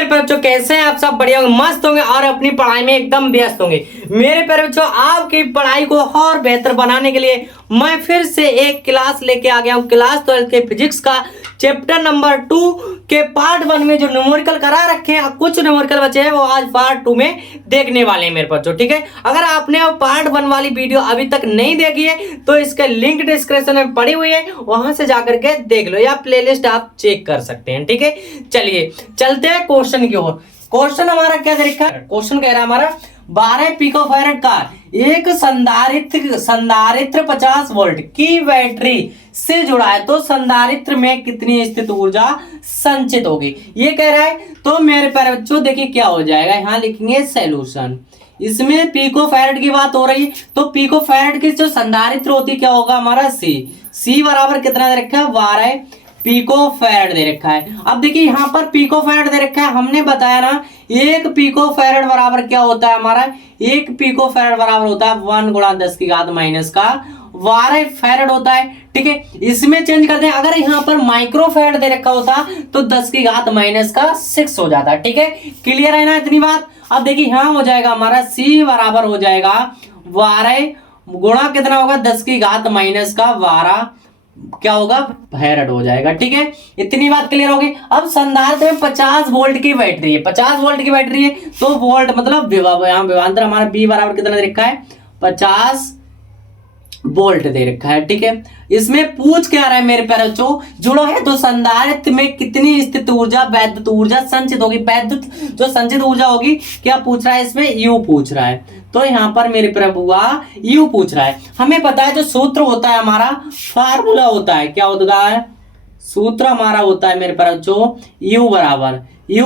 मेरे प्यारे बच्चों, कैसे हैं आप सब? बढ़िया होंगे, मस्त होंगे और अपनी पढ़ाई में एकदम व्यस्त होंगे। मेरे प्यारे बच्चों, आपकी पढ़ाई को और बेहतर बनाने के लिए मैं फिर से एक क्लास लेके आ गया हूँ। क्लास 12 के फिजिक्स का चैप्टर नंबर 2 के पार्ट 1 में जो न्यूमेरिकल करा रखे हैं, कुछ न्यूमेरिकल बचे हैं, वो आज पार्ट 2 में देखने वाले हैं मेरे बच्चों। ठीक है, अगर आपने वो पार्ट 1 वाली वीडियो अभी तक नहीं देखी है तो इसका लिंक डिस्क्रिप्शन में पड़ी हुई है, वहां से जाकर के देख लो या प्लेलिस्ट आप चेक कर सकते हैं। ठीक है, चलिए चलते हैं क्वेश्चन की ओर। क्वेश्चन हमारा क्या तरीका है? क्वेश्चन कह रहा है हमारा 12 पिकोफैरेड का एक संधारित्र 50 वोल्ट की बैटरी से जुड़ा है तो संधारित्र में कितनी स्थित ऊर्जा संचित होगी, ये कह रहा है। तो मेरे प्यारे बच्चों देखिए क्या हो जाएगा, यहाँ लिखेंगे सॉल्यूशन। इसमें पिकोफैरेड की बात हो रही है तो पिकोफैरेड की जो संधारित्र होती है क्या होगा हमारा सी बराबर कितना दे रखा है 12 पिकोफैरेड दे रखा है। अब देखिए यहाँ पर पिकोफैरेड दे रखा है, हमने बताया ना एक पिकोफैरेड बराबर क्या होता है हमारा, एक पिकोफैरेड बराबर होता है 1 गुणा 10 की घात माइनस का 12 फैरेड होता है। ठीक है, इसमें चेंज कर दें, अगर यहाँ पर माइक्रोफैरेड दे रखा होता तो 10 की घात माइनस का 6 हो जाता। ठीक है, क्लियर है ना इतनी बात? अब देखिए यहाँ हो जाएगा हमारा सी बराबर हो जाएगा 12 गुणा कितना होगा 10 की घात माइनस का 12 क्या होगा फैरेड हो जाएगा। ठीक है, इतनी बात क्लियर होगी। अब संधारित्र में 50 वोल्ट की बैटरी है, 50 वोल्ट की बैटरी है तो वोल्ट मतलब यहाँ विभवांतर हमारा बी बराबर कितना दे रखा है 50 वोल्ट दे रखा है। ठीक है, इसमें पूछ क्या रहा है मेरे प्यारे बच्चों, जुड़ो है तो संधारित्र में कितनी स्थित ऊर्जा वैद्युत ऊर्जा संचित होगी, वैद्युत जो संचित ऊर्जा होगी क्या पूछ रहा है इसमें, यू पूछ रहा है। तो यहाँ पर मेरे प्रभुआ यू पूछ रहा है। हमें पता है जो सूत्र होता है हमारा फार्मूला होता है क्या होता है, सूत्र हमारा होता है मेरे प्यारे बच्चों यू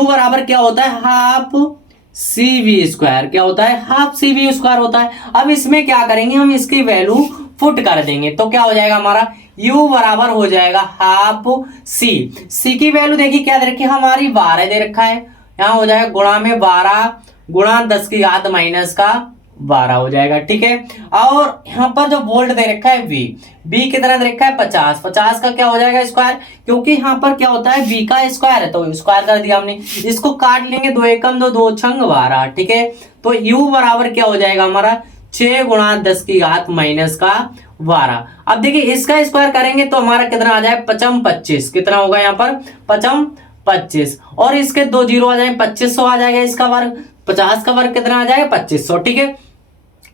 बराबर क्या होता है हाफ सी वी स्क्वायर, क्या होता है हाफ सी वी स्क्वायर होता है। अब इसमें क्या करेंगे हम, इसकी वैल्यू फुट कर देंगे तो क्या हो जाएगा हमारा u बराबर हो जाएगा हाफ सी की वैल्यू देखिए क्या दे रखी है हमारी 12 दे रखा है, यहाँ हो जाएगा गुणा में 12 गुणा 10 की घात माइनस का 12 हो जाएगा। ठीक है, और यहाँ पर जो वोल्ट दे रखा है v कितना दे रखा है 50 का क्या हो जाएगा स्क्वायर, क्योंकि यहाँ पर क्या होता है v का स्क्वायर है तो स्क्वायर कर दिया हमने। इसको काट लेंगे 2 एकम 2 2 छंग 12। ठीक है, तो u बराबर क्या हो जाएगा हमारा 6 गुणा 10 की घात माइनस का 12। अब देखिए इसका स्क्वायर करेंगे तो हमारा कितना आ जाए 55 25, कितना होगा यहाँ पर 55 25 और इसके 2 जीरो आ जाए 2500 आ जाएगा, इसका वर्ग 50 का वर्ग कितना आ जाएगा 2500। ठीक है,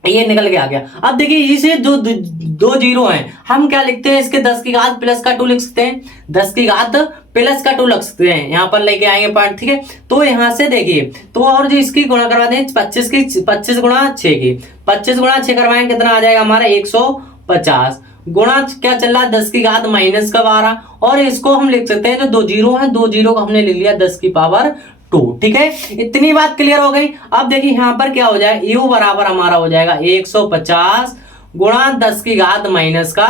ये निकल के आ गया। अब देखिए इसे जो दो जीरो हैं हम क्या लिखते हैं, इसके 10 की घात प्लस का 2 लिख सकते हैं, 10 की घात प्लस का 2 लिख सकते हैं, यहाँ पर लेके आएंगे पॉइंट। ठीक है, तो यहाँ से देखिए तो और जो इसकी गुणा करवा दें 25 गुणा 6 की 25 गुणा 6 करवाएंगे कितना आ जाएगा हमारा 150 गुणा क्या चल रहा है 10 की घात माइनस का 12 और इसको हम लिख सकते हैं जो 2 जीरो है 2 जीरो को हमने लिख लिया 10 की पावर 2। ठीक है, इतनी बात क्लियर हो गई। अब देखिए यहाँ पर क्या हो जाएगा u बराबर हमारा हो जाएगा 150 गुणा 10 की घात माइनस का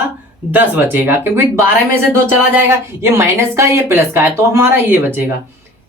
10 बचेगा, क्योंकि 12 में से 2 चला जाएगा, ये माइनस का ये प्लस का है तो हमारा ये बचेगा।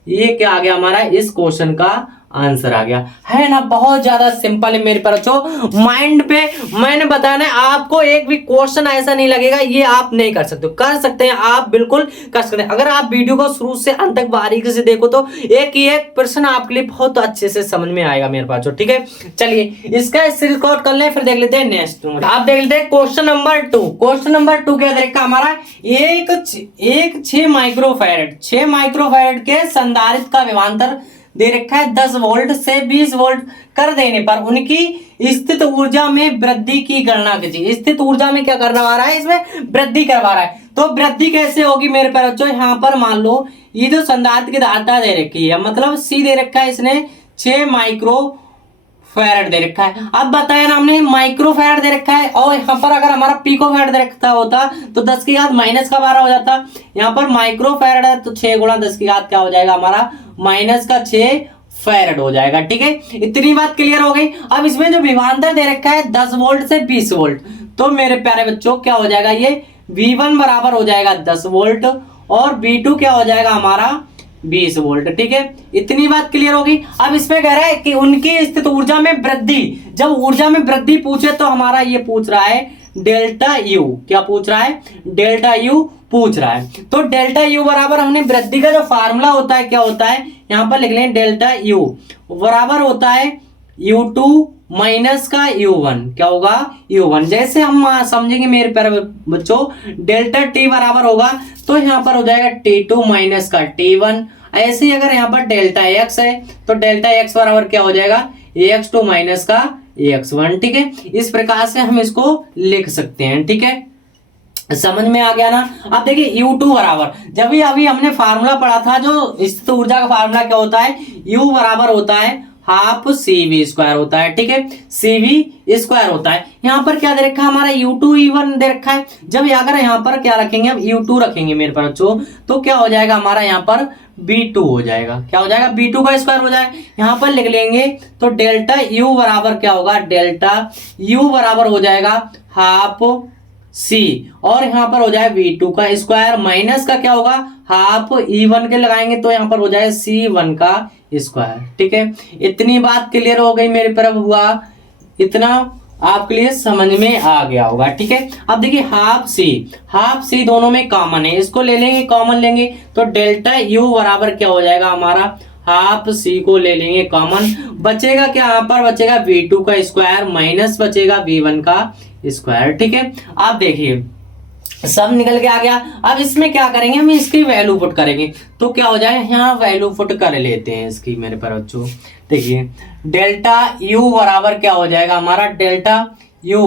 ये क्या आ गया हमारा इस क्वेश्चन का आंसर आ गया है ना। बहुत ज्यादा सिंपल है मेरे पर बच्चों, माइंड पे मैंने बताया ना आपको एक भी क्वेश्चन ऐसा नहीं लगेगा ये आप नहीं कर सकते, कर सकते हैं आप, बिल्कुल कर सकते हैं। अगर आप वीडियो को शुरू से अंत तक बारीकी से देखो तो एक प्रश्न आपके लिए बहुत अच्छे से समझ में आएगा मेरे पास। ठीक है, चलिए इसका रिकॉर्ड कर ले फिर देख लेते हैं नेक्स्ट। आप देख लेते हैं क्वेश्चन नंबर 2। क्वेश्चन नंबर 2 क्या देखा हमारा, एक 6 माइक्रोफैरेड के संधारित्र का विभवांतर दे रखा है 10 वोल्ट से 20 वोल्ट कर देने पर उनकी स्थित ऊर्जा में वृद्धि की गणना कीजिए। स्थित ऊर्जा में क्या करवा रहा है, इसमें वृद्धि करवा रहा है। तो वृद्धि कैसे होगी मेरे प्यारे बच्चों, यहाँ पर मान लो ये जो संधारित्र की धारिता दे रखी है मतलब सी दे रखा है, इसने 6 माइक्रो फैरेड दे रखा है। अब बताया ना हमने माइक्रो फैरेड दे रखा है और यहाँ पर अगर हमारा पिको फैरेड दे रखा होता तो 10 की घात माइनस का 12 हो जाता। यहाँ पर माइक्रो फैरेड है तो 6 गुणा 10 की घात क्या हो जाएगा हमारा माइनस का 6 फैरेड हो जाएगा। ठीक है, इतनी बात क्लियर हो गई। अब इसमें जो विभवांतर दे रखा है 10 वोल्ट से 20 वोल्ट तो मेरे प्यारे बच्चों क्या हो जाएगा, ये V1 बराबर हो जाएगा 10 वोल्ट और V2 क्या हो जाएगा हमारा 20 वोल्ट। ठीक है, इतनी बात क्लियर होगी। अब इसमें कह रहा है कि उनकी स्थित ऊर्जा में वृद्धि, जब ऊर्जा में वृद्धि पूछे तो हमारा ये पूछ रहा है डेल्टा यू, क्या पूछ रहा है डेल्टा यू पूछ रहा है। तो डेल्टा यू बराबर हमने वृद्धि का जो फार्मूला होता है क्या होता है, यहाँ पर लिख लें डेल्टा यू बराबर होता है U2 माइनस का U1। क्या होगा? U1। जैसे हम समझेंगे मेरे प्यारे बच्चों, डेल्टा टी बराबर होगा तो यहाँ पर हो जाएगा T2 माइनस का T1। ऐसे ही अगर यहाँ पर डेल्टा एक्स है तो डेल्टा एक्स बराबर क्या हो जाएगा? AX2 माइनस का AX1। ठीक है, इस प्रकार से हम इसको लिख सकते हैं। ठीक है, समझ में आ गया ना? अब देखिए U2 बराबर, जब भी अभी हमने फार्मूला पढ़ा था, जो स्थित ऊर्जा का फार्मूला क्या होता है? U बराबर होता है हाफ CV स्क्वायर होता है। ठीक है, CV स्क्वायर होता है। यहाँ पर क्या दे रखा है हमारा? U2 E1 दे रखा है। जब अगर यहाँ पर क्या रखेंगे, अब U2 रखेंगे मेरे पास बच्चों, तो क्या हो जाएगा हमारा? यहाँ पर B2 हो जाएगा। क्या हो जाएगा? B2 का स्क्वायर हो जाएगा। यहाँ पर लिख लेंगे तो डेल्टा U बराबर क्या होगा? डेल्टा U बराबर हो जाएगा हाफ C, और यहाँ पर हो जाए V2 का स्क्वायर माइनस का क्या होगा? हाफ E1 के लगाएंगे तो यहाँ पर हो जाए C1 का स्क्वायर। ठीक है, इतनी बात क्लियर हो गई मेरे तरफ हुआ? इतना आपके लिए समझ में आ गया होगा। ठीक है, अब देखिए हाफ C दोनों में कॉमन है, इसको ले लेंगे, कॉमन लेंगे तो डेल्टा U बराबर क्या हो जाएगा हमारा? हाफ C को ले लेंगे कॉमन, बचेगा क्या? यहाँ पर बचेगा V2 का स्क्वायर माइनस बचेगा V1 का स्क्वायर। ठीक है, आप देखिए सब निकल के आ गया। अब इसमें क्या करेंगे, हम इसकी वैल्यू पुट करेंगे तो क्या हो जाएगा? यहाँ वैल्यू पुट कर लेते हैं इसकी मेरे पर बच्चों। देखिए डेल्टा U बराबर क्या हो जाएगा हमारा? डेल्टा U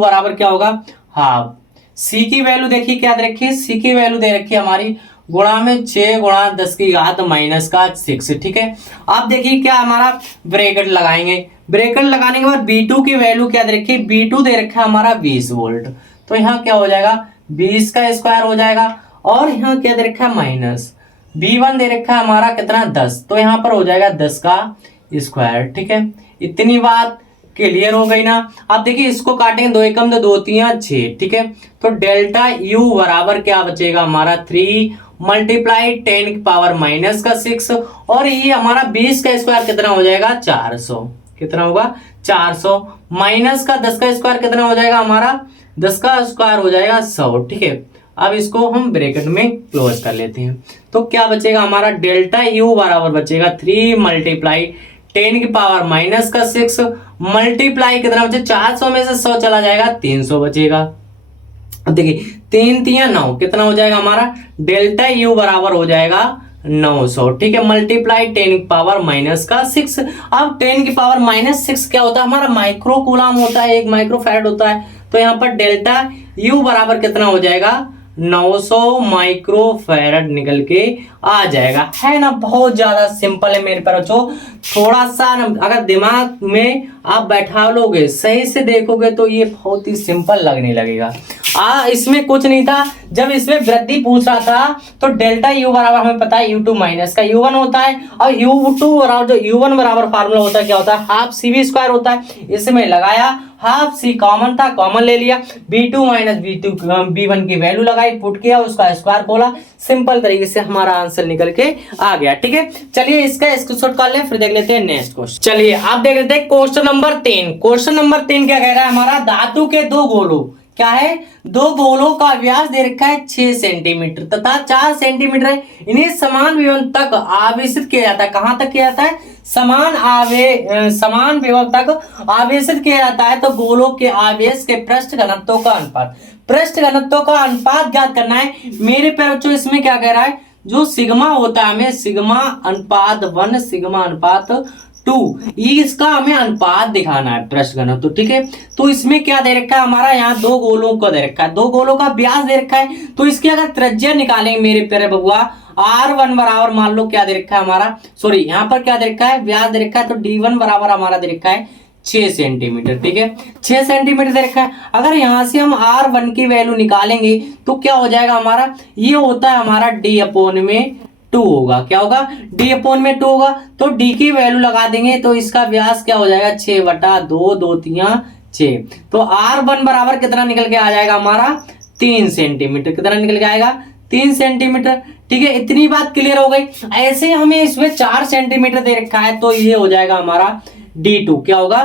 बराबर क्या होगा? हाफ C की वैल्यू देखिए क्या दे रखी है? C की वैल्यू दे रखी है हमारी गुणा में 6 गुणा 10 की घात माइनस का 6। ठीक है, अब देखिए क्या हमारा ब्रैकेट लगाएंगे, ब्रैकेट लगाने के बाद B2 की वैल्यू क्या दे रखी है? B2 दे रखा है हमारा 20 वोल्ट, तो यहाँ क्या हो जाएगा? 20 का स्क्वायर हो जाएगा, और यहाँ क्या दे रखा है? माइनस B1 दे रखा है हमारा कितना? 10, तो यहाँ पर हो जाएगा 10 का स्क्वायर। ठीक है, इतनी बात क्लियर हो गई ना? अब देखिए इसको काटेंगे, 2 एकम 2 2 3 6। ठीक है, तो डेल्टा U बराबर क्या बचेगा हमारा? 3 मल्टीप्लाई 10 की पावर माइनस का 6, और ये हमारा 20 का स्क्वायर कितना हो जाएगा? 400। कितना होगा? 400 माइनस का 10 का स्क्वायर कितना हो जाएगा हमारा? 10 का स्क्वायर हो जाएगा 100। ठीक है, अब इसको हम ब्रैकेट में क्लोज कर लेते हैं तो क्या बचेगा हमारा? डेल्टा U बराबर बचेगा 3 मल्टीप्लाई 10 की पावर माइनस का 6 मल्टीप्लाई कितना बचे? 400 में से 100 चला जाएगा, 300 बचेगा। अब देखिए 3 3 9 कितना हो जाएगा हमारा? डेल्टा U बराबर हो जाएगा 900। ठीक है, मल्टीप्लाई 10 की पावर माइनस का 6। अब 10 की पावर माइनस 6 क्या होता है हमारा? माइक्रो कूलम होता है, 1 माइक्रो फैराड होता है, तो यहाँ पर डेल्टा U बराबर कितना हो जाएगा? 900 माइक्रो फैराड निकल के आ जाएगा। है ना? बहुत ज्यादा सिंपल है मेरे पर बच्चों। थोड़ा सा अगर दिमाग में आप बैठा लोगे, सही से देखोगे तो ये बहुत ही सिंपल लगने लगेगा। इसमें कुछ नहीं था। जब इसमें वृद्धि पूछ रहा था तो डेल्टा U बराबर हमें पता है U2 माइनस का U1 होता है, और U2 बराबर जो U1 बराबर फार्मूला होता है क्या होता है? हाफ CV स्क्वायर होता है। इसमें लगाया, हाफ C कॉमन था, कॉमन ले लिया, B2 माइनस B1 की वैल्यू लगाई, पुट किया, उसका स्क्वायर खोला, सिंपल तरीके से हमारा आंसर निकल के आ गया। ठीक है, चलिए इसका स्क्रीनशॉट कर ले, फिर देख लेते हैं नेक्स्ट क्वेश्चन। चलिए आप देख लेते हैं क्वेश्चन नंबर 3। क्वेश्चन नंबर 3 क्या कह रहा है हमारा? धातु के 2 गोलों, क्या है? 2 गोलों का व्यास दे रखा है 6 सेंटीमीटर तथा 4 सेंटीमीटर है। इन्हें समान विभव तक आवेशित किया जाता है। कहां तक किया जाता है? समान विभव तक आवेशित किया जाता है। तो गोलों के आवेश के पृष्ठ घनत्व का अनुपात, पृष्ठ घनत्व का अनुपात ज्ञात करना है मेरे प्यारे बच्चों। इसमें क्या कह रहा है? जो सिग्मा होता है, हमें सिग्मा अनुपात 1 सिग्मा अनुपात 2, इसका हमें अनुपात दिखाना है पृष्ठ घनत्व। ठीक है, तो इसमें क्या दे रखा है हमारा? यहाँ 2 गोलों का दे रखा है, 2 गोलों का व्यास दे रखा है, तो इसकी अगर त्रिज्या निकालेंगे मेरे प्यारे बबुआ, R1 बराबर मान लो क्या दे रखा है हमारा? सॉरी, यहाँ पर क्या दे रखा है? व्यास दे रखा है, तो D1 बराबर हमारा दे रखा है 6 सेंटीमीटर। ठीक है, 6 सेंटीमीटर दे रखा है। अगर यहाँ से हम R1 की वैल्यू निकालेंगे तो क्या हो जाएगा हमारा? ये होता है हमारा D/2 होगा। क्या होगा? D/2 होगा। तो D की वैल्यू लगा देंगे तो इसका व्यास क्या हो जाएगा? 6/2, 2 3 6। तो R1 बराबर कितना निकल के आ जाएगा हमारा? 3 सेंटीमीटर। कितना निकल के आएगा? 3 सेंटीमीटर। ठीक है, इतनी बात क्लियर हो गई। ऐसे हमें इसमें 4 सेंटीमीटर दे रखा है, तो ये हो जाएगा हमारा D2। क्या होगा?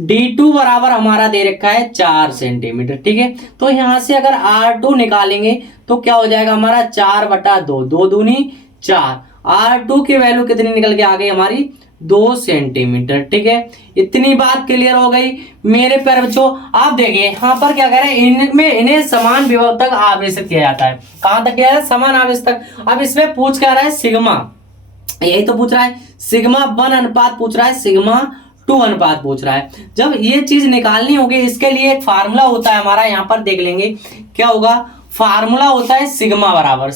D2 बराबर हमारा दे रखा है 4 सेंटीमीटर। ठीक है, तो यहां से अगर R2 निकालेंगे तो क्या हो जाएगा हमारा? 4/2, 2 दूनी 4, R2 की वैल्यू कितनी निकल के आ गई हमारी 2 सेंटीमीटर। ठीक है, इतनी बात क्लियर हो गई मेरे प्यारे बच्चों। आप देखिए यहाँ पर क्या कह रहे हैं, इन्हें समान विभव तक आवेशित किया जाता है। कहां तक किया है? समान आवेश तक। अब इसमें पूछ क्या रहा है? सिग्मा, यही तो पूछ रहा है। सिग्मा 1 अनुपात पूछ रहा है, सिग्मा 2 अनुपात पूछ रहा है। जब ये चीज निकालनी होगी इसके लिए एक फार्मूला होता है हमारा, यहाँ पर देख लेंगे क्या होगा। फार्मूला होता है सिग्मा बराबर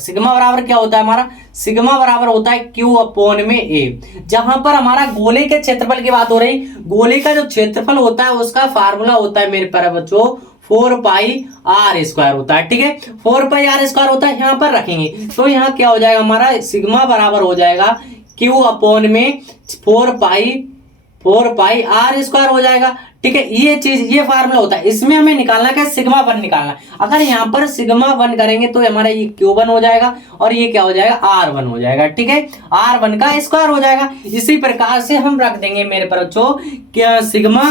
क्या होता है हमारा? सिग्मा बराबर होता है Q अपॉन में A। जहां पर हमारा गोले के क्षेत्रफल की बात हो रही, गोले का जो क्षेत्रफल होता है उसका फार्मूला होता है मेरे प्यारे बच्चों 4 पाई आर स्क्वायर होता है। ठीक है, 4 पाई आर स्क्वायर होता है, यहाँ पर रखेंगे तो यहाँ क्या हो जाएगा हमारा? सिग्मा बराबर हो जाएगा Q अपॉन में 4 पाई आर स्क्वायर हो जाएगा। ठीक है, ये चीज, ये फार्मूला होता है। इसमें हमें निकालना क्या है? सिग्मा 1 निकालना। अगर यहाँ पर सिग्मा 1 करेंगे तो हमारा ये Q1 हो जाएगा और ये क्या हो जाएगा? R1 हो जाएगा। ठीक है, R1 का स्क्वायर हो जाएगा। इसी प्रकार से हम रख देंगे मेरे पर बच्चों क्या सिग्मा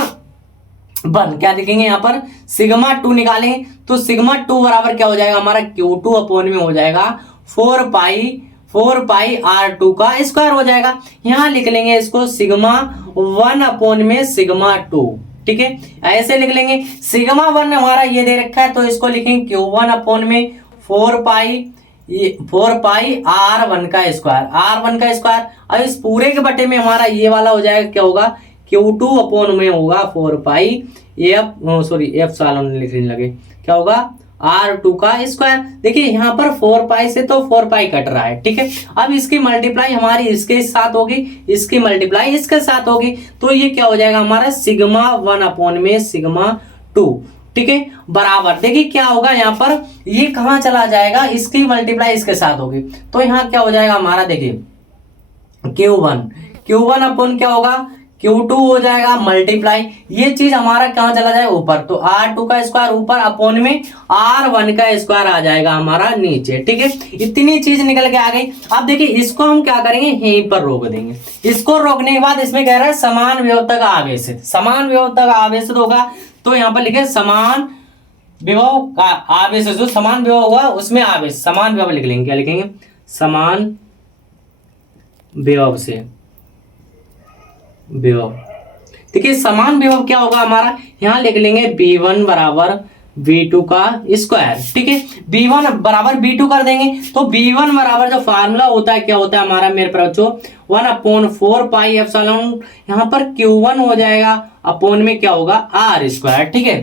1 क्या लिखेंगे यहाँ पर? सिग्मा 2 निकालेंगे तो सिग्मा 2 बराबर क्या हो जाएगा हमारा? Q2 अपॉन में हो जाएगा 4 पाई R2 का स्क्वायर हो जाएगा। यहाँ लिख लेंगे इसको सिग्मा 1 अपॉन में सिग्मा 2। ठीक है, ऐसे लिख लेंगे। सिग्मा 1 हमारा ये दे रखा है तो इसको लिखेंगे Q1 अपॉन में 4 पाई R1 का स्क्वायर। अब इस पूरे के बटे में हमारा ये वाला हो जाएगा क्या होगा? Q2 अपॉन में होगा 4 पाई एप्सिलॉन लिखने लगे, क्या होगा? R2 का स्क्वायर। देखिए यहाँ पर 4 पाई से तो 4 पाई कट रहा है। ठीक है, अब इसकी मल्टीप्लाई हमारी इसके साथ होगी, इसकी मल्टीप्लाई इसके साथ होगी तो ये क्या हो जाएगा हमारा? सिग्मा 1 अपॉन में सिग्मा 2। ठीक है, बराबर देखिए क्या होगा यहाँ पर? ये कहाँ चला जाएगा? इसकी मल्टीप्लाई इसके साथ होगी तो यहाँ क्या हो जाएगा हमारा? देखिए Q1 अपॉन क्या होगा? Q2 हो जाएगा मल्टीप्लाई, ये चीज हमारा कहाँ चला जाए? ऊपर, तो R2 का स्क्वायर ऊपर अपॉन में R1 का स्क्वायर आ जाएगा हमारा नीचे। ठीक है, इतनी चीज निकल के आ गई। अब देखिए इसको हम क्या करेंगे? यहीं पर रोक देंगे। इसको रोकने के बाद इसमें कह रहा है समान विभव तक आवेशित होगा तो यहाँ पर लिखे समान विभव का आवेश, जो समान विभव होगा उसमें आवेश, समान विभव लिख लेंगे। क्या लिखेंगे? समान विभव से विभव। देखिए समान विभव क्या होगा हमारा? यहाँ लिख लेंगे V1 बराबर V2 का स्क्वायर। ठीक है, V1 बराबर V2 कर देंगे तो V1 बराबर जो फार्मूला होता है क्या होता है हमारा मेरे बच्चों? 1 अपॉन 4 पाई एप्सिलॉन, यहाँ पर Q1 हो जाएगा अपॉन में क्या होगा? R square. ठीक है,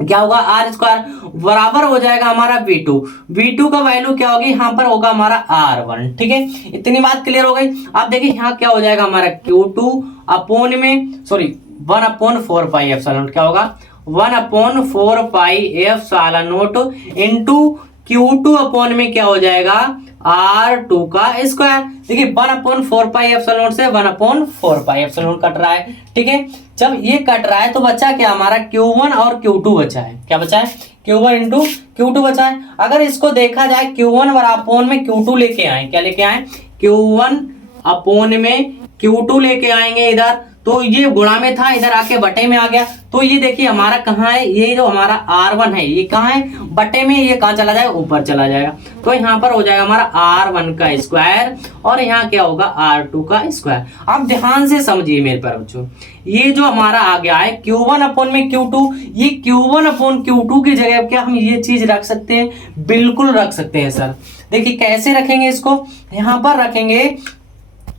क्या होगा? R स्क्वायर बराबर हो जाएगा हमारा V2 का वैल्यू क्या होगी? यहाँ पर होगा हमारा R1। ठीक है, इतनी बात क्लियर हो गई। अब देखिए यहाँ क्या हो जाएगा हमारा? Q2 अपॉन में 1 अपॉन 4 पाई एप्सिलॉन, क्या होगा? 1 upon 4 pi epsilon note into Q2 upon में क्या हो जाएगा? R2 का स्क्वायर। देखिए 1 अपॉन 4 पाई एप्सिलॉन से 1 अपॉन 4 पाई एप्सिलॉन कट रहा है। ठीक है, जब ये कट रहा है तो बचा क्या हमारा? Q1 और Q2 बचा है। क्या बचा है? Q1 इंटू Q2 बचा है। अगर इसको देखा जाए Q1 अपॉन में Q2 लेके आए, क्या लेके आए? Q1 अपॉन में Q2 लेके आएंगे इधर, तो ये गुणा में था, इधर आके बटे में आ गया। तो ये देखिए हमारा कहाँ है? ये जो हमारा R1 है ये कहाँ है? बटे में। ये कहाँ चला जाएगा? ऊपर चला जाएगा। तो यहाँ पर हो जाएगा हमारा R1 का स्क्वायर और यहाँ क्या होगा? R2 का स्क्वायर। आप ध्यान से समझिए मेरे प्यारे बच्चों, ये जो हमारा आ गया है Q1 अपॉन में Q2, ये Q1 अपॉन Q2 की जगह क्या हम ये चीज रख सकते हैं? बिल्कुल रख सकते हैं सर। देखिए कैसे रखेंगे इसको? यहाँ पर रखेंगे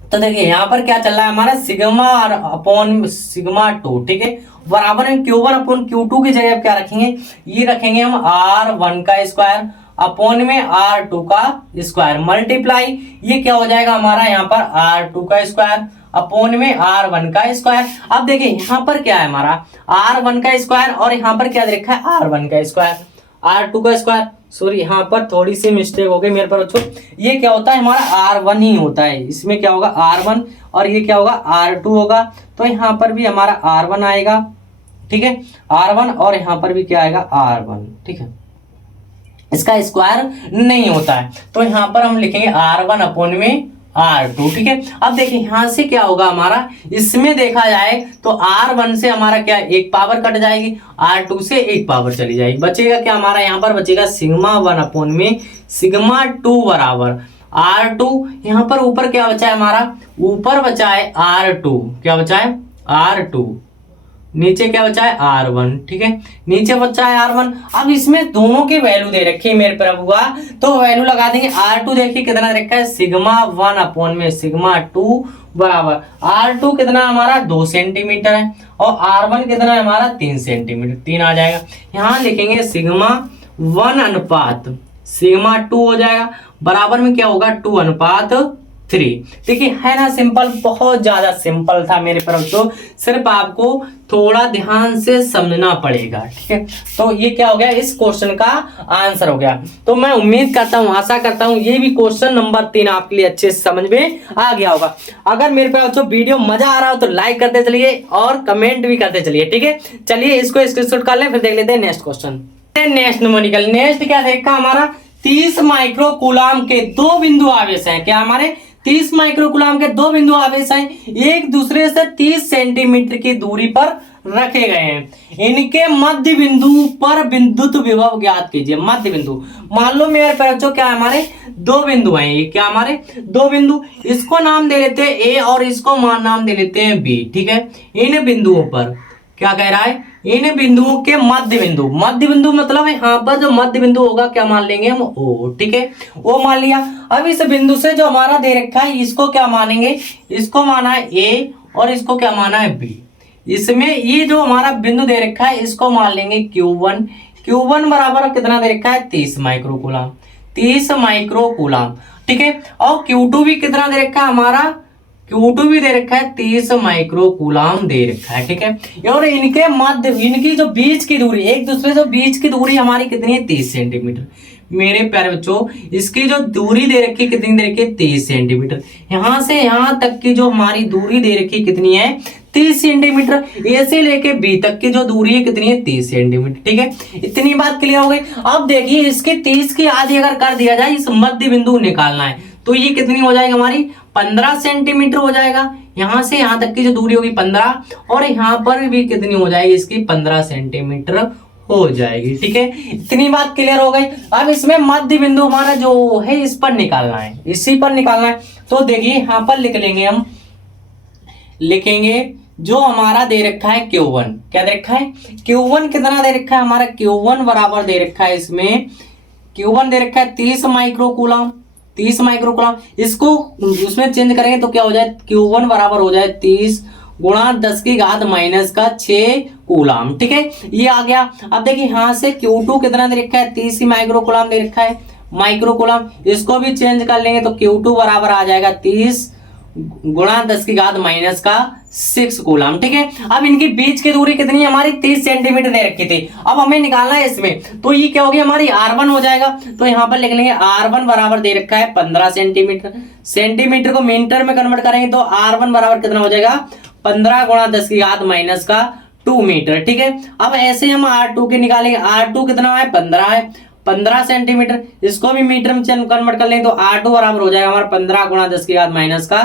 तो देखिए यहाँ पर क्या चल रहा है हमारा? Sigma upon sigma 2। ठीक है, बराबर में Q1 अपॉन Q2 की जगह क्या रखेंगे? ये रखेंगे हम R1 का स्क्वायर अपॉन में R2 का स्क्वायर मल्टीप्लाई, ये क्या हो जाएगा हमारा? यहाँ पर R2 का स्क्वायर अपॉन में R1 का स्क्वायर। अब देखिए यहाँ पर क्या है हमारा? R1 का स्क्वायर और यहाँ पर क्या रखा है? R1 का स्क्वायर, R2 का स्क्वायर। सॉरी यहाँ पर थोड़ी सी मिस्टेक हो गई मेरे पर बच्चों। ये क्या होता है हमारा? R1 ही होता है। इसमें क्या होगा? R1 और ये क्या होगा? R2 होगा। तो यहाँ पर भी हमारा R1 आएगा। ठीक है, R1 और यहाँ पर भी क्या आएगा? R1। ठीक है, इसका स्क्वायर नहीं होता है तो यहाँ पर हम लिखेंगे R1 अपॉन में R2। ठीक है, अब देखिए यहाँ से क्या होगा हमारा? इसमें देखा जाए तो R1 से हमारा क्या? एक पावर कट जाएगी, R2 से एक पावर चली जाएगी। बचेगा क्या हमारा? यहाँ पर बचेगा सिग्मा 1 अपॉन में सिग्मा 2 बराबर R2, यहाँ पर ऊपर क्या बचा है हमारा, ऊपर बचा है R2, क्या बचा है R2, नीचे क्या बचा है R1, ठीक है, नीचे बचा है R1। अब इसमें दोनों की वैल्यू दे रखी है मेरे प्रभुआ, तो वैल्यू लगा देंगे। R2 देखिए कितना दे रखा है, सिग्मा 1 अपॉन में सिग्मा 2 बराबर R2 कितना हमारा 2 सेंटीमीटर है और R1 कितना है हमारा 3 सेंटीमीटर, 3 आ जाएगा। यहाँ लिखेंगे सिग्मा 1 अनुपात सिग्मा 2 हो जाएगा, बराबर में क्या होगा 2 अनुपात 3। देखिए है ना सिंपल, बहुत ज्यादा सिंपल था मेरे तरफ तो, सिर्फ आपको थोड़ा ध्यान से समझना पड़ेगा, ठीक है। तो ये क्या हो गया, इस क्वेश्चन का आंसर हो गया। तो मैं उम्मीद करता हूँ, आशा करता हूँ ये भी क्वेश्चन नंबर 3 आपके लिए अच्छे से समझ में आ गया होगा। अगर मेरे पास जो वीडियो मजा आ रहा हो तो लाइक करते चलिए और कमेंट भी करते चलिए, ठीक है। चलिए इसको स्क्रीनशॉट कर लें, फिर देख लेते हैं next question. Next numerical, next क्या देखा हमारा, 30 माइक्रो कूलाम के 2 बिंदु आवेश हैं, क्या हमारे 30 माइक्रो कूलाम के 2 बिंदु आवेश हैं, एक दूसरे से 30 सेंटीमीटर की दूरी पर रखे गए हैं। इनके मध्य बिंदु पर विद्युत विभव ज्ञात कीजिए। मध्य बिंदु, मान लो मेरे बच्चों क्या हमारे 2 बिंदु हैं, ये क्या हमारे 2 बिंदु, इसको नाम दे लेते हैं ए और इसको नाम दे लेते हैं बी, ठीक है। इन बिंदुओं पर क्या कह रहा है, इन बिंदुओं के मध्य बिंदु, मध्य बिंदु मतलब यहाँ पर जो मध्य बिंदु होगा क्या मान लेंगे हम ओ, ठीक है, ओ मान लिया। अब इस बिंदु से जो हमारा दे रखा है इसको क्या मानेंगे, इसको माना है ए और इसको क्या माना है बी। इसमें ये जो हमारा बिंदु दे रखा है इसको मान लेंगे Q1, Q1 बराबर कितना दे रखा है 30 माइक्रो कूलाम, 30 माइक्रो कूलाम, ठीक है। और Q2 भी कितना दे रखा है हमारा, Q2 भी दे रखा है 30 माइक्रो कूलाम दे रखा है, ठीक है। और इनके मध्य, इनकी जो बीच की दूरी, एक दूसरे से बीच की दूरी हमारी कितनी है 30 सेंटीमीटर। मेरे प्यारे बच्चों इसकी जो दूरी दे रखी है कितनी दे रखी है 30 सेंटीमीटर। यहां से यहां तक की जो हमारी दूरी दे रखी है कितनी है 30 सेंटीमीटर। ए से लेके बी तक की जो दूरी है कितनी है 30 सेंटीमीटर, ठीक है। इतनी बात क्लियर हो गई। अब देखिए इसके 30 की आधी अगर कर दिया जाए, इस मध्य बिंदु निकालना है तो ये कितनी हो जाएगी हमारी 15 सेंटीमीटर हो जाएगा। यहां से यहां तक की जो दूरी होगी 15 और यहां पर भी कितनी हो जाएगी इसकी 15 सेंटीमीटर हो जाएगी, ठीक है। इतनी बात क्लियर हो गई। अब इसमें मध्य बिंदु हमारा जो है इस पर निकालना है, इसी पर निकालना है। तो देखिए यहां पर लिख लेंगे हम, लिखेंगे जो हमारा दे रखा है Q1, क्या दे रखा है Q1 कितना दे रखा है हमारा, Q1 बराबर दे रखा है, इसमें Q1 दे रखा है 30 माइक्रो कूलाम, 30 माइक्रो कूलाम। इसको उसमें चेंज करेंगे तो क्या हो जाए, Q1 बराबर हो जाए 30 गुणा 10 की घात माइनस का 6 कूलाम, ठीक है। ये आ गया। अब देखिए यहां से Q2 कितना दे रखा है 30 माइक्रो कूलाम दे रखा है, माइक्रो कूलाम। इसको भी चेंज कर लेंगे तो Q2 बराबर आ जाएगा 30 गुणा 10 की घात माइनस का 6 कूलाम, ठीक है। अब इनकी बीच की दूरी कितनी है हमारी 30 सेंटीमीटर दे रखी थी। अब हमें निकालना है इसमें, तो ये क्या होगी हमारी R1 हो जाएगा। तो यहाँ पर लिख लेंगे R1 बराबर दे रखा है 15 सेंटीमीटर, सेंटीमीटर को मीटर में कन्वर्ट करेंगे तो R1 बराबर कितना हो जाएगा 15 गुणा 10 की घात माइनस का 2 मीटर, ठीक है। अब ऐसे हम R2 के निकालेंगे, R2 कितना है 15 है, 15 सेंटीमीटर। इसको भी मीटर में कन्वर्ट कर लेंगे तो R2 बराबर हो जाएगा हमारा 15 गुणा 10 की घात माइनस का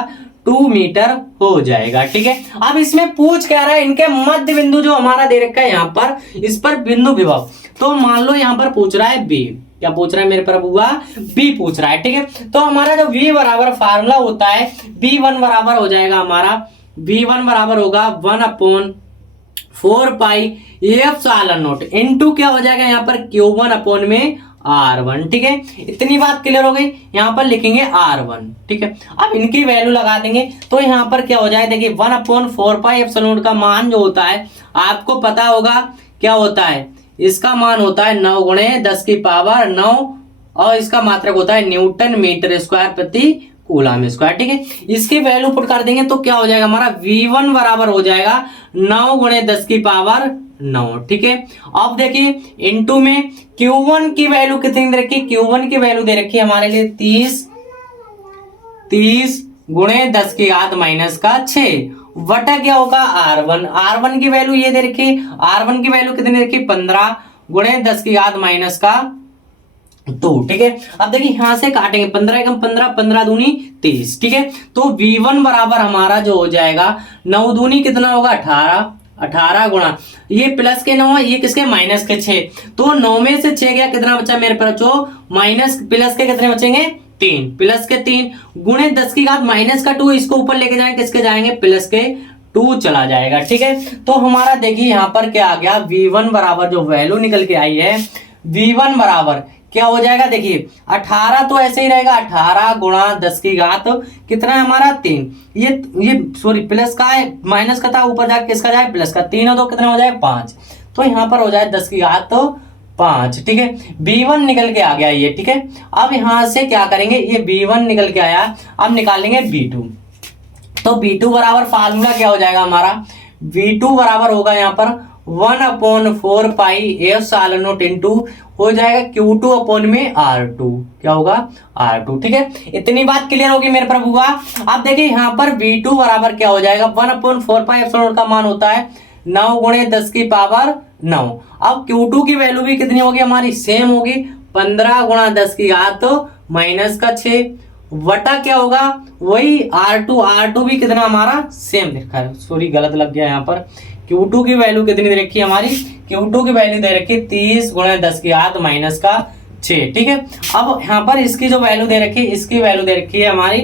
2 मीटर हो जाएगा, ठीक है। अब इसमें पूछ क्या रहा है, इनके मध्य बिंदु जो हमारा दे रखा है यहाँ पर, इस पर बिंदु विभव। तो मान लो यहाँ पर पूछ रहा है बी, क्या पूछ रहा है मेरे पर बुआ, बी पूछ रहा है, ठीक है। तो हमारा जो V बराबर फार्मूला होता है, V1 बराबर हो जाएगा हमारा, V1 बराबर होगा 1/4 पाई एप्सिलॉन नॉट इनटू क्या हो जाएगा यहाँ पर Q1 अपॉन में R1, ठीक है। इतनी बात क्लियर हो गई। यहाँ पर लिखेंगे R1, ठीक है। अब इनकी वैल्यू लगा देंगे तो यहाँ पर क्या हो जाए, देखिए 1/4 पाई एप्सिलॉन नॉट का मान जो होता है आपको पता होगा क्या होता है, इसका मान होता है 9 गुणे 10 की पावर 9 और इसका मात्रक होता है न्यूटन मीटर स्क्वायर प्रति कूलाम स्क्वायर, ठीक है। इसकी वैल्यू पुट कर देंगे तो क्या हो जाएगा हमारा V1 बराबर हो जाएगा 9 गुणे 10 की पावर 9, ठीक है। अब देखिए इनटू में Q1 की वैल्यू कितनी दे रखी, Q1 की वैल्यू दे रखी है हमारे लिए 30 गुणे 10 की घात माइनस का 6 वटा क्या होगा R1 की वैल्यू ये दे रखी, R1 की वैल्यू कितनी दे रखी 15 गुणे 10 की घात माइनस का 2, ठीक है। अब देखिए यहां से काटेंगे 15 एकम 15, 15 दूनी 30, ठीक है। तो V1 बराबर हमारा जो हो जाएगा 9 दूनी कितना होगा 18 गुणा ये प्लस के 9 है, ये किसके माइनस के 6, तो 9 में से 6 गया कितना बचा मेरे पास जो माइनस प्लस के कितने बचेंगे 3 प्लस के 3 गुणे 10 की घात माइनस का 2, इसको ऊपर लेके जाएंगे, किसके जाएंगे, प्लस के 2 चला जाएगा। ठीक है, तो हमारा देखिए यहाँ पर क्या आ गया, V1 बराबर जो वैल्यू निकल के आई है, V1 बराबर क्या हो जाएगा, देखिए 18 तो ऐसे ही रहेगा, 18 गुणा 10 की घात कितना है हमारा 3, ये सॉरी प्लस का है, माइनस का था, ऊपर जाके किसका जाए, प्लस का, 3 और 2 कितना हो जाए 5, तो यहाँ पर हो जाए 10 की घात तो 5। ठीक है, B1 निकल के आ गया ये। ठीक है, अब यहाँ से क्या करेंगे, ये B1 निकल के आया, अब निकालेंगे B2। तो B2 बराबर फार्मूला क्या हो जाएगा हमारा, V2 बराबर होगा यहाँ पर 1/4 पाई f इंटू हो जाएगा Q2 अपॉन में R2, क्या होगा R2। ठीक है, इतनी बात क्लियर होगी मेरे प्रभु हुआ। अब देखिए यहाँ पर V2 बराबर क्या हो जाएगा, 1/4 पाई एप्सिलॉन का मान होता है 9 गुणे 10 की पावर 9। अब Q2 की वैल्यू भी कितनी होगी हमारी, सेम होगी, 15 गुणा 10 की घात माइनस का 6 वटा क्या होगा, वही R2 भी कितना हमारा सेम लिखा है, सॉरी गलत लग गया यहाँ पर। Q2 की वैल्यू कितनी दे रखी है हमारी, Q2 की वैल्यू दे रखी है 30 गुणा 10 की घात माइनस का 6। ठीक है, अब यहाँ पर इसकी जो वैल्यू दे रखी है, इसकी वैल्यू दे रखी है हमारी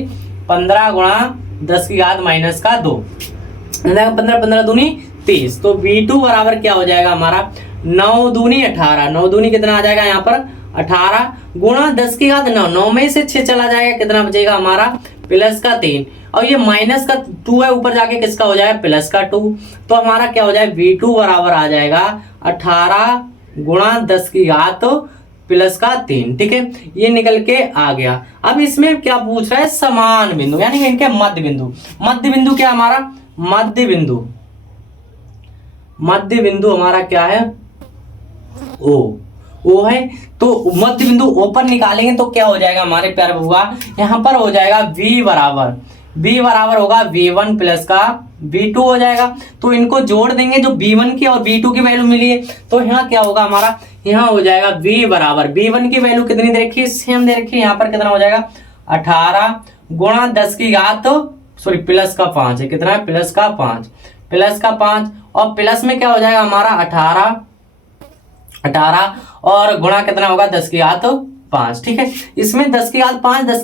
15 गुणा 10 की घात माइनस का 2, 15 दूनी 30। तो V2 बराबर क्या हो जाएगा हमारा 9 दूनी 18, 9 दूनी कितना आ जाएगा यहाँ पर 18 गुणा 10 की घात 9, 9 में से 6 चला जाएगा, कितना बचेगा हमारा प्लस का 3, और ये माइनस का 2 है, ऊपर जाके किसका हो जाएगा प्लस का 2, तो हमारा क्या हो जाए V2 बराबर आ जाएगा 18 गुणा 10 की घात प्लस का 3। ठीक है, ये निकल के आ गया। अब इसमें क्या पूछ रहा है, समान बिंदु यानी इनके मध्य बिंदु। मध्य बिंदु क्या हमारा, मध्य बिंदु हमारा क्या है, ओ है, तो मध्य बिंदु ओपन निकालेंगे तो क्या हो जाएगा हमारे प्यारे बबुआ, यहाँ पर हो जाएगा V बराबर होगा V1 प्लस का V2 हो जाएगा। तो इनको जोड़ देंगे, जो V1 की और V2 की वैल्यू मिली है, तो यहाँ क्या होगा हमारा, यहाँ हो जाएगा V बराबर V1 की वैल्यू कितनी दे रखी है, सेम दे रखी है, यहाँ पर कितना हो जाएगा 18 गुणा 10 की घात सॉरी प्लस का 5 है, कितना है प्लस का 5 और प्लस में क्या हो जाएगा हमारा 18 और गुणा कितना होगा 10 की घात 5। ठीक है, इसमें 10 की घात 5 10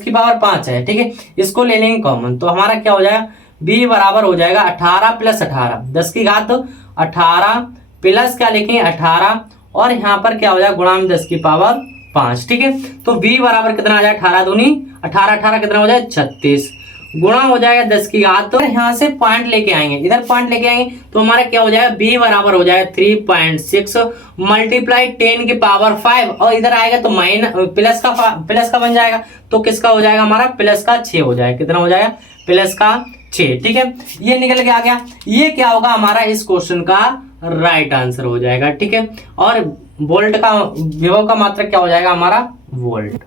की पावर 5 है। ठीक है, इसको ले लेंगे कॉमन, तो हमारा क्या हो जाएगा B बराबर हो जाएगा 18 प्लस 18, 10 की घात 18 प्लस क्या लिखेंगे 18 और यहाँ पर क्या हो जाएगा गुणा में 10 की पावर 5। ठीक है, तो B बराबर कितना आ जाए 18 दूनी 18 कितना हो जाए 36 गुणा हो जाएगा 10 की घात, तो यहाँ से पॉइंट लेके आएंगे, इधर पॉइंट लेके आएंगे तो हमारा क्या हो जाएगा B बराबर हो जाएगा 3.6 मल्टीप्लाई 10 की पावर 5 और इधर आएगा तो प्लस का बन जाएगा, तो किसका हो जाएगा हमारा प्लस का 6 हो जाएगा, कितना हो जाएगा प्लस का 6। ठीक है, ये निकल के आ गया, ये क्या होगा हमारा इस क्वेश्चन का राइट आंसर हो जाएगा। ठीक है, और वोल्ट का विभव का मात्रक क्या हो जाएगा हमारा वोल्ट,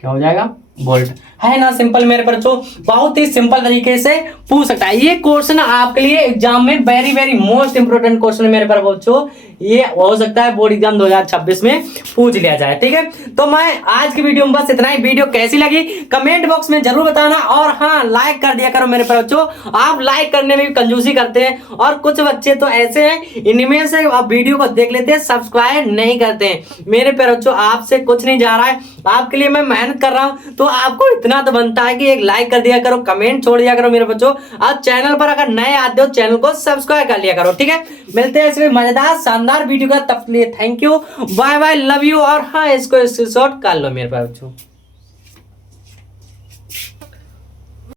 क्या हो जाएगा वोल्ट, है ना सिंपल मेरे बच्चों, बहुत ही सिंपल तरीके से पूछ सकता है। ये क्वेश्चन आपके लिए एग्जाम में very very most important question मेरे पर बच्चों, ये हो सकता है बोर्ड एग्जाम 2026 में पूछ लिया जाए। ठीक है, तो मैं आज की वीडियो में बस इतना ही। वीडियो कैसी लगी कमेंट बॉक्स में जरूर बताना, और हाँ लाइक कर दिया करो मेरे पर बच्चों, आप लाइक करने में भी कंजूसी करते हैं, और कुछ बच्चे तो ऐसे हैं इनमें से आप वीडियो को देख लेते हैं सब्सक्राइब नहीं करते हैं। मेरे पर बच्चों आपसे कुछ नहीं जा रहा है, आपके लिए मैं मेहनत कर रहा हूं, तो आपको इतना तो बनता है कि एक लाइक कर दिया करो, कमेंट छोड़ दिया करो मेरे बच्चों, और चैनल पर अगर नए आते हो चैनल को सब्सक्राइब कर लिया करो। ठीक है, मिलते हैं इसमें मजेदार शानदार वीडियो का, तब के लिए thank you, bye bye, love you, और हाँ इसको स्क्रीनशॉट कर लो मेरे बच्चों।